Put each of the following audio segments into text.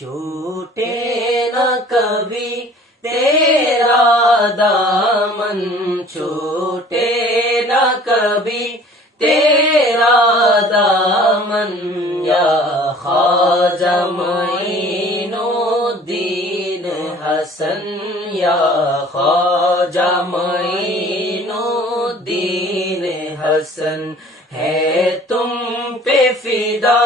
چھوٹے نہ کبھی تیرا دامن، چھوٹے نہ کبھی تیرا دامن، یا خواجہ معین الدین حسن، یا خواجہ معین الدین حسن، ہے تم پہ فدا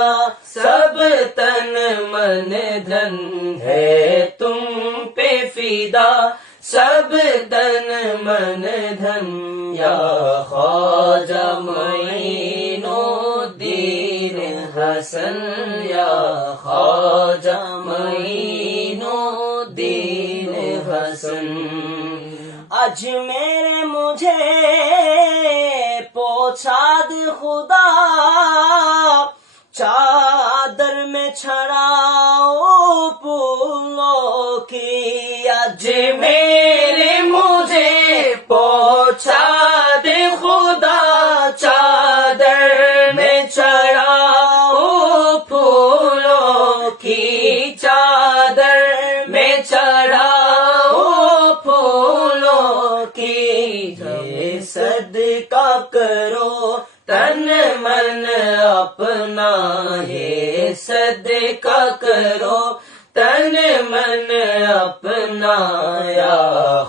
سب تن من دھن، ہے تم پہ فدا سب تن من دھن، یا خواجہ معین الدین حسن، یا خواجہ معین الدین حسن۔ اجمیر مجھے پوچھا دے خدا، چادر میں چھڑاؤ پھولوں کی، اجمیر مجھے پوچھا دے خدا، چادر میں چھڑاؤ پھولوں کی، چادر میں چھڑاؤ پھولوں کی، یہ صدقہ کرو تن من اپنا، یہ صدقہ کرو تن من اپنا، یا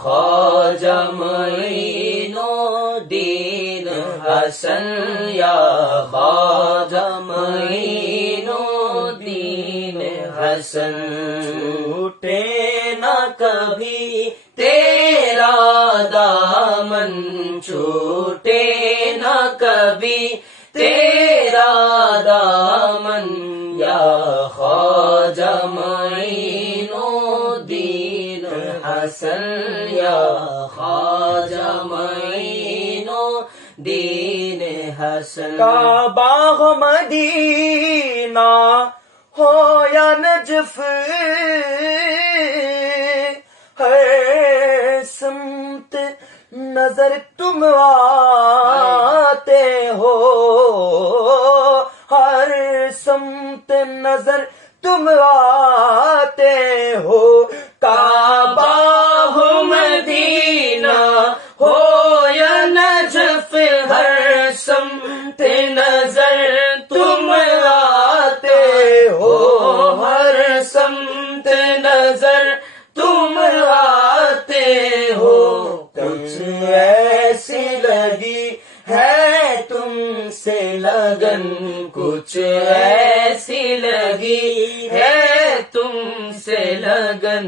خواجہ معین الدین حسن، یا خواجہ معین الدین حسن، چھوٹے نہ کبھی تیرا دامن، چھوٹے نہ کبھی تیرا دامن، یا خواجہ معین الدین حسن، یا خواجہ معین الدین حسن۔ کعبہ ہو مدینہ ہو یا نجف، ہر سمت نظر تم آتے ہو، ہر سمت نظر تم آتے ہو، کعبہ ہو مدینہ ہو یا نجف، ہر سمت نظر تم آتے ہو، ہر سمت نظر تم آتے ہو، کچھ ایسی لگی ہے تم سے لگن، کچھ ایسی لگی ہے تم سے لگن،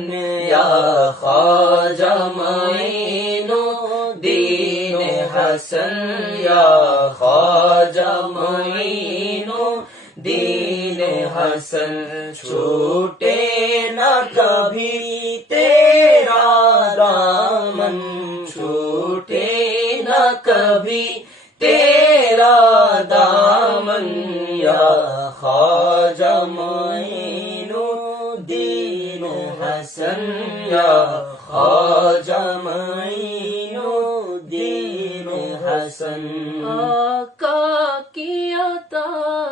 یا خواجہ معین الدین حسن، یا خواجہ معین الدین حسن، چھوٹے نہ کبھی تیرا دامن، چھوٹے نہ کبھی تیرا دامن، یا خواجہ معین الدین حسن، یا خواجہ معین الدین حسن۔ آقا کی عطا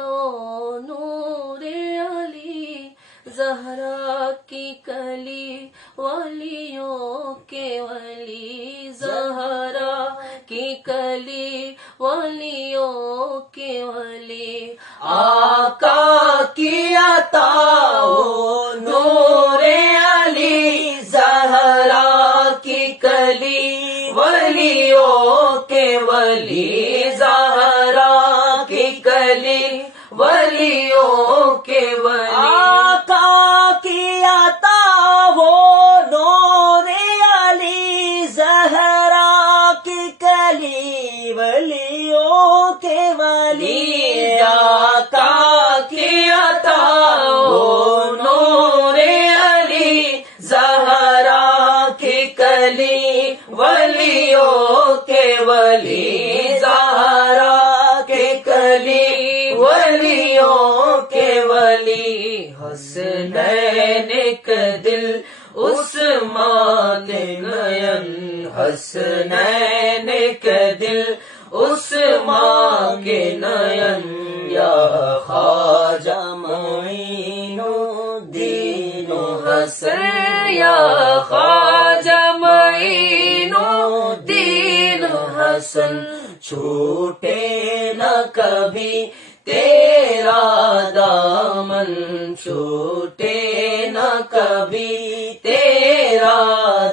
و نور علی، زہرا کی کلی ولیوں کے ولی، زہرا کی کلی ولیوں کے ولی، آقا کی عطا و نور علی، زہرا کی کلی ولیوں کے ولی، زہرا کی کلی ولیوں کے ولی، آقا کی عطا وہ نور علی، زہرا کی کلی ولیوں کے ولی، آقا کی عطا وہ نور علی، زہرا کی کلی ولیوں کے ولی، زہرا کی کلی ولیوں کے ولی، حسنین کا دل عثمان نین، حسنین کا دل عثمان کے نین، یا خواجہ معین الدین دین حسن یا خواجہ معین الدین حسن چھوٹے نہ کبھی تیرا دامن چھوٹے نہ کبھی تیرا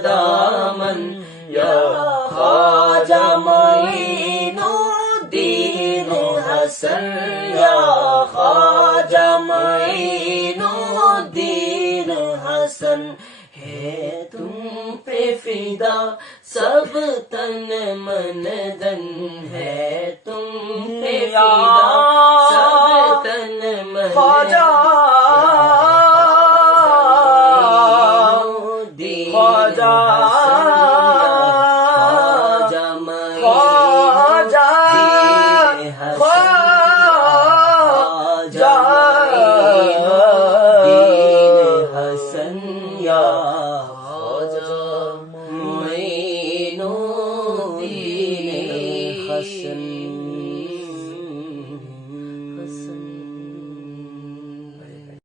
دامن یا خواجہ معین الدین حسن یا خواجہ معین الدین حسن ہے تم پہ فدا سب تن من دن ہے تم پہ فدا سب تن من خواجہ خواجہ حسن یا خواجہ معین الدین حسن